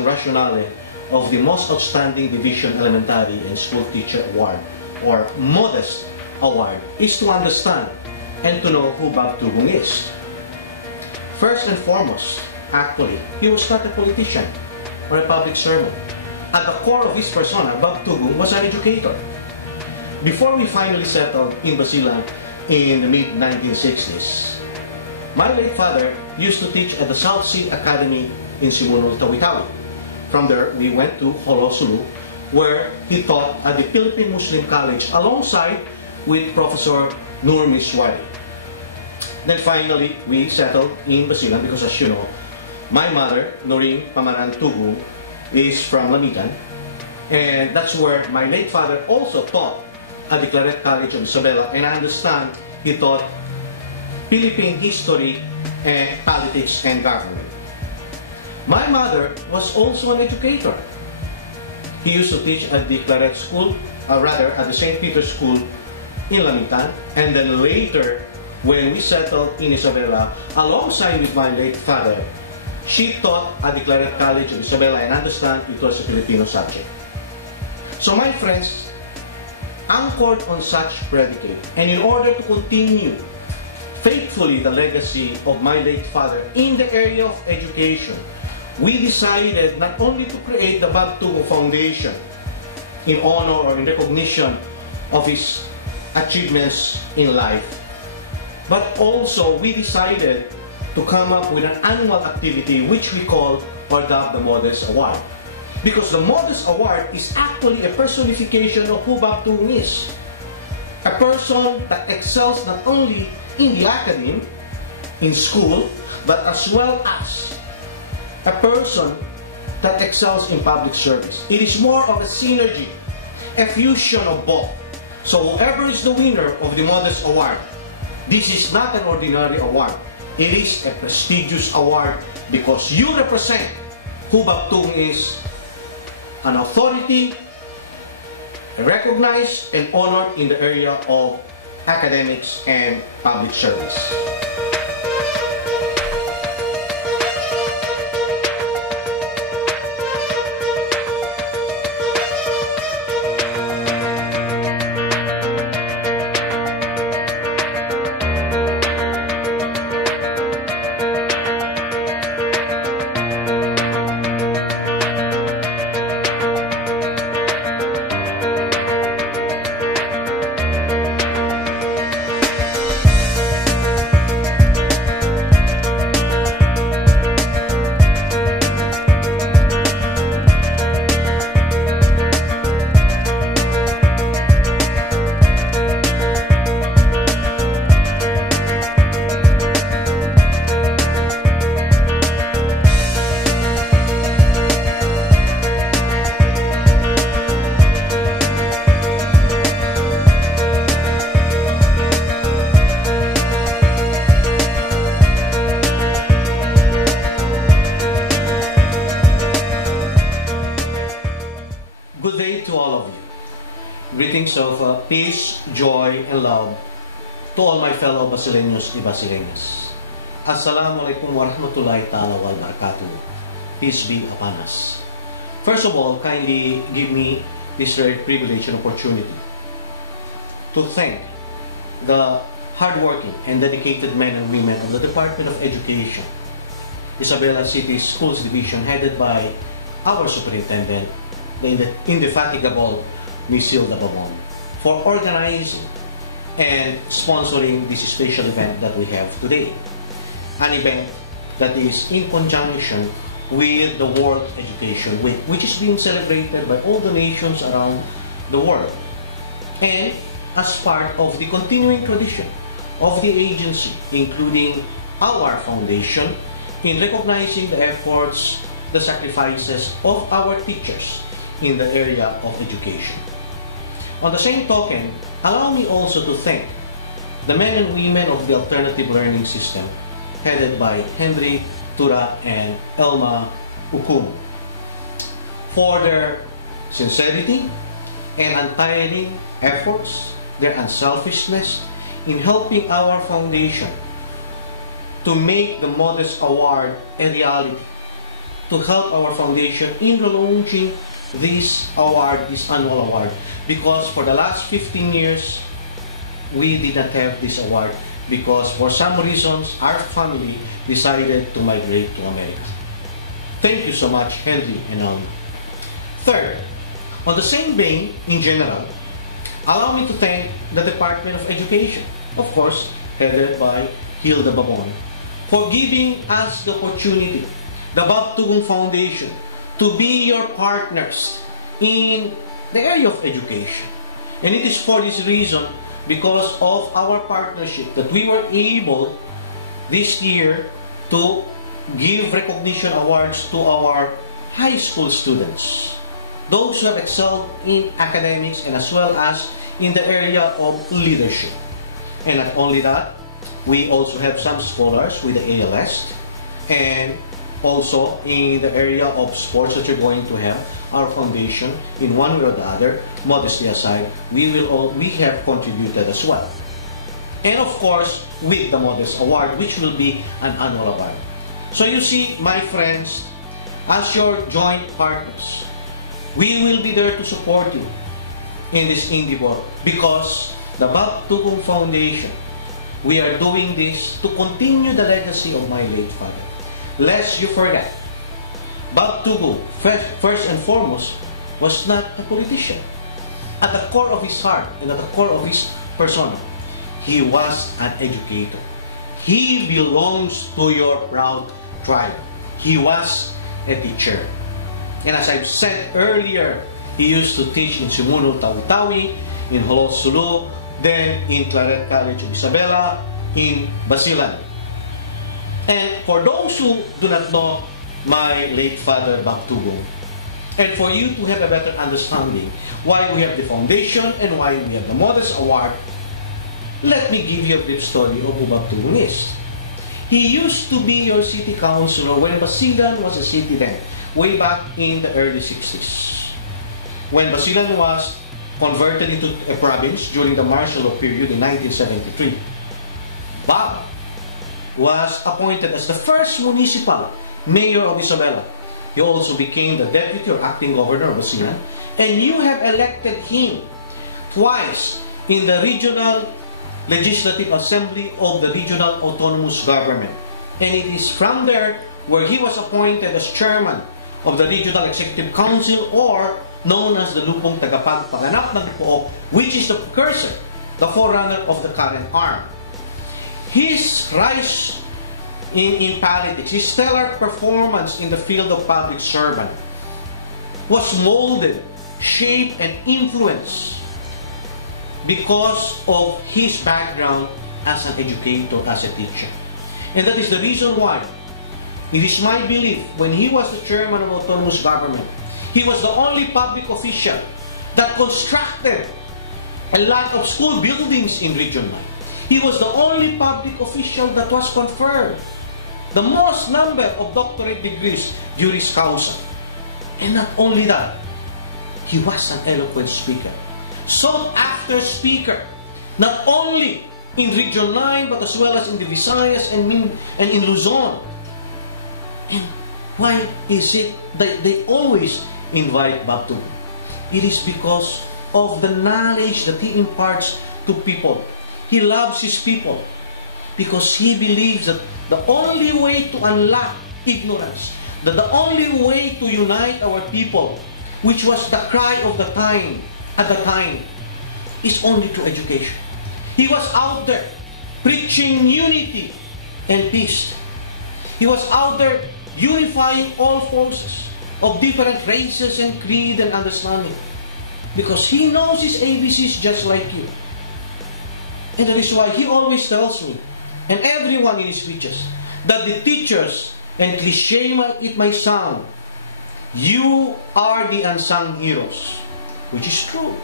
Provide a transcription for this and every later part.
and rationale of the Most Outstanding Division Elementary and School Teacher Award, or MODEST Award, is to understand and to know who Bob Tugung is. First and foremost, actually, he was not a politician or a public servant. At the core of his persona, Bob Tugung was an educator. Before we finally settled in Basilan in the mid-1960s, my late father used to teach at the South Sea Academy in Simunul, Tawi-Tawi. From there, we went to Holosulu, where he taught at the Philippine Muslim College alongside with Professor Nur Miswari. Then finally, we settled in Basilan because, as you know, my mother, Noring Pamaran Tugung, is from Lamitan, and that's where my late father also taught at the Claret College of Isabela, and I understand he taught Philippine history and politics and government. My mother was also an educator. He used to teach at the Claret School, rather at the St. Peter's School in Lamitan, and then later, when we settled in Isabela, alongside with my late father, she taught at the Claret College of Isabela, and understand it was a Filipino subject. So my friends, anchored on such predicate, and in order to continue faithfully the legacy of my late father in the area of education, we decided not only to create the Bob Tugung Foundation in honor or in recognition of his achievements in life, but also we decided to come up with an annual activity which we call or dubbed the Modest Award. Because the Modest Award is actually a personification of who Bob Tugung is. A person that excels not only in the academy, in school, but as well as a person that excels in public service. It is more of a synergy, a fusion of both. So whoever is the winner of the Modest Award, this is not an ordinary award. It is a prestigious award because you represent who Bob Tugung is, an authority, recognized and honored in the area of academics and public service. Good day to all of you. Greetings of peace, joy, and love to all my fellow Basileños y Basileñas. Assalamualaikum warahmatullahi ta'ala wal barakatuh. Peace be upon us. First of all, kindly give me this very privilege and opportunity to thank the hardworking and dedicated men and women of the Department of Education, Isabela City Schools Division, headed by our superintendent, the indefatigable Miss Hilda Babon, for organizing and sponsoring this special event that we have today. An event that is in conjunction with the World Education Week, which is being celebrated by all the nations around the world, and as part of the continuing tradition of the agency, including our foundation, in recognizing the efforts, the sacrifices of our teachers in the area of education. On the same token, allow me also to thank the men and women of the alternative learning system, headed by Henry, Tura, and Elma Ukum, for their sincerity and untiring efforts, their unselfishness in helping our foundation to make the Modest Award a reality to help our foundation in relaunching this award, this annual award. Because for the last 15 years, we did not have this award because for some reasons, our family decided to migrate to America. Thank you so much, Henry and Naomi. Third, on the same vein, in general, allow me to thank the Department of Education, of course, headed by Hilda Babon, for giving us the opportunity, the Bob Tugung Foundation, to be your partners in the area of education. And it is for this reason, because of our partnership, that we were able this year to give recognition awards to our high school students, those who have excelled in academics and as well as in the area of leadership. And not only that, we also have some scholars with the ALS, and also in the area of sports that you're going to have, our foundation, in one way or the other, modestly aside, we have contributed as well. And of course, with the Modest Award, which will be an annual award. So you see, my friends, as your joint partners, we will be there to support you in this endeavor, because the Bob Tugung Foundation, we are doing this to continue the legacy of my late father. Lest you forget, Bob Tugung, first and foremost, was not a politician. At the core of his heart and at the core of his persona, he was an educator. He belongs to your proud tribe. He was a teacher. And as I've said earlier, he used to teach in Simunul Tawi-Tawi, in Holos Sulu, then in Claret College of Isabela, in Basilan. And for those who do not know my late father, Bob Tugung, and for you to have a better understanding why we have the foundation and why we have the Modest Award, let me give you a brief story of who Bob Tugung is. He used to be your city councilor when Basilan was a city then, way back in the early 60s. When Basilan was converted into a province during the martial law period in 1973, Bob was appointed as the first municipal mayor of Isabela. He also became the deputy or acting governor of Basilan, and you have elected him twice in the regional legislative assembly of the regional autonomous government. And it is from there where he was appointed as chairman of the regional executive council, or known as the Lupong Tagapagpaganap ng Pook, which is the precursor, the forerunner of the current arm. His rise in politics, his stellar performance in the field of public servant was molded, shaped, and influenced because of his background as an educator, as a teacher. And that is the reason why it is my belief, when he was the chairman of autonomous government, he was the only public official that constructed a lot of school buildings in Region 9. He was the only public official that was conferred the most number of doctorate degrees juris causa. And not only that, he was an eloquent speaker, sought after speaker, not only in Region 9 but as well as in the Visayas and in Luzon. And why is it that they always invite Bob Tugung? It is because of the knowledge that he imparts to people. He loves his people because he believes that the only way to unlock ignorance, that the only way to unite our people, which was the cry of the time at the time, is only through education. He was out there preaching unity and peace. He was out there unifying all forces of different races and creed and understanding, because he knows his ABCs just like you. And that is why he always tells me, and everyone in his speeches, that the teachers, and cliche it may sound, you are the unsung heroes, which is true.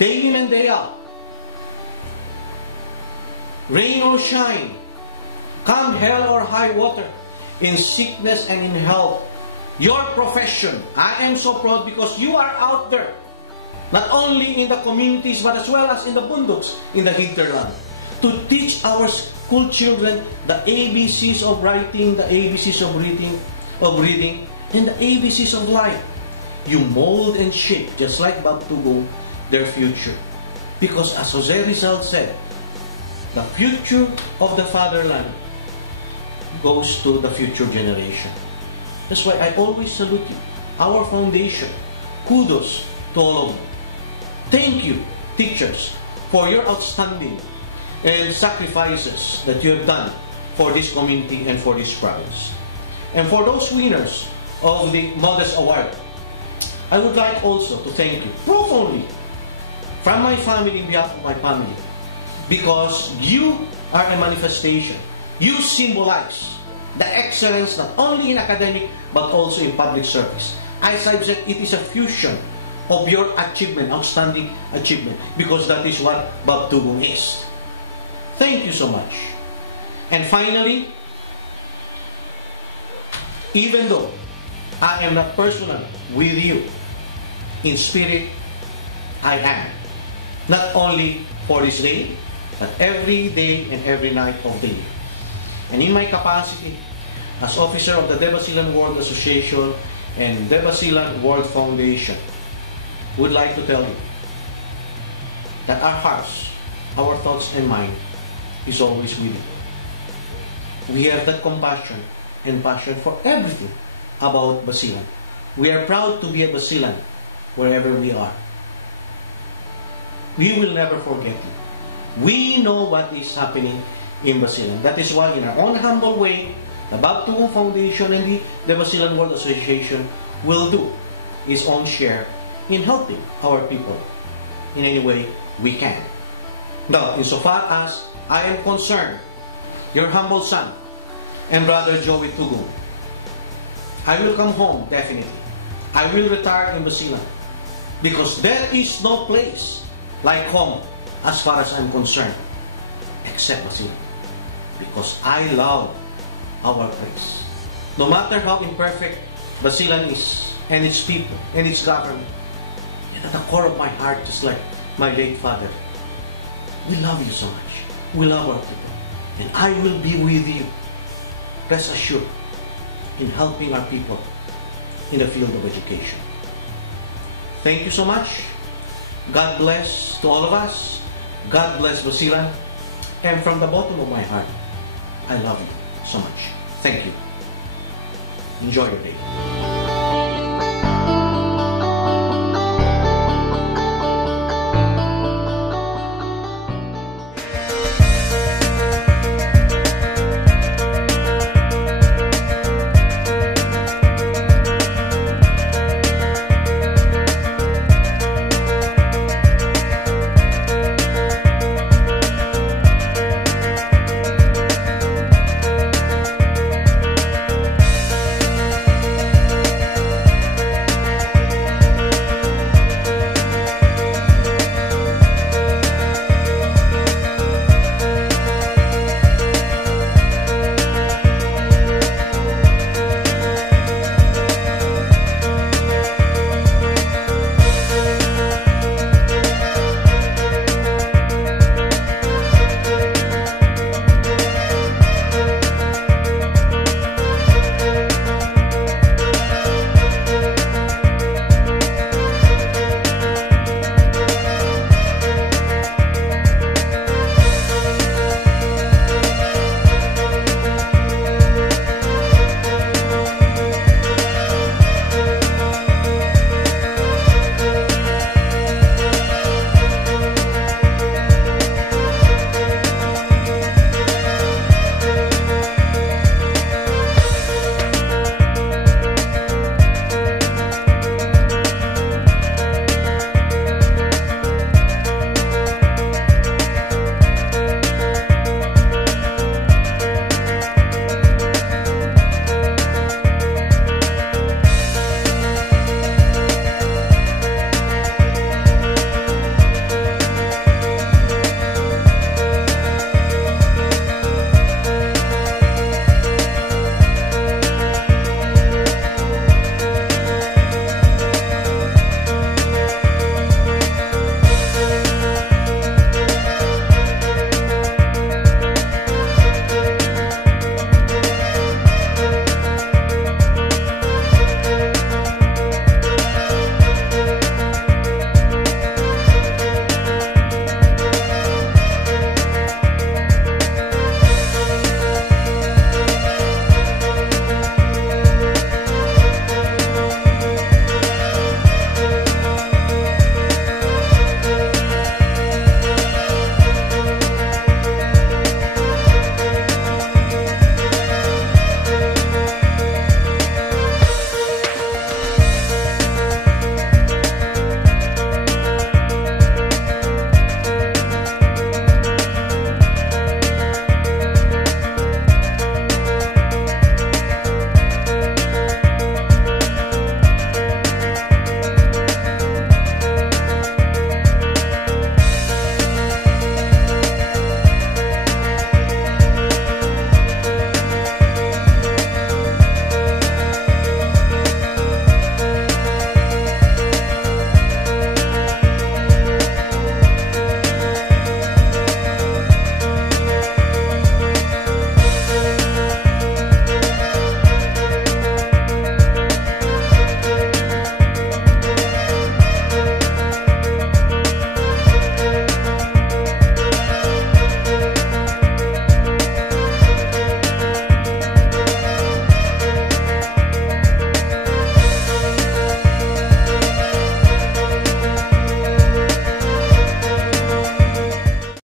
Day in and day out, rain or shine, come hell or high water, in sickness and in health, your profession, I am so proud because you are out there, not only in the communities but as well as in the bundoks, in the hinterland, to teach our school children the ABCs of writing, the ABCs of reading, of reading, and the ABCs of life. You mold and shape, just like Bob Tugung, their future. Because as Jose Rizal said, the future of the fatherland goes to the future generation. That's why I always salute you. Our foundation, kudos to all of you. Thank you, teachers, for your outstanding and sacrifices that you have done for this community and for this province. And for those winners of the Modest Award, I would like also to thank you profoundly from my family, in behalf of my family, because you are a manifestation. You symbolize the excellence not only in academic but also in public service. As I've said, it is a fusion of your achievement, outstanding achievement, because that is what Bob Tugung is. Thank you so much. And finally, even though I am not personal with you, in spirit, I am. Not only for this day, but every day and every night of the year. And in my capacity as officer of the Debasilan World Association and Debasilan World Foundation, would like to tell you that our hearts, our thoughts and mind is always with you. We have that compassion and passion for everything about Basilan. We are proud to be a Basilan wherever we are. We will never forget you. We know what is happening in Basilan. That is why in our own humble way, the Bob Tugung Foundation and the Basilan World Association will do its own share in helping our people in any way we can. Now, insofar as I am concerned, your humble son and brother Joey Tugung, I will come home definitely. I will retire in Basilan because there is no place like home as far as I'm concerned except Basilan, because I love our place. No matter how imperfect Basilan is and its people and its government, and at the core of my heart, just like my late father, we love you so much. We love our people, and I will be with you, rest assured, in helping our people in the field of education. Thank you so much. God bless to all of us. God bless Basilan. And from the bottom of my heart, I love you so much. Thank you. Enjoy your day.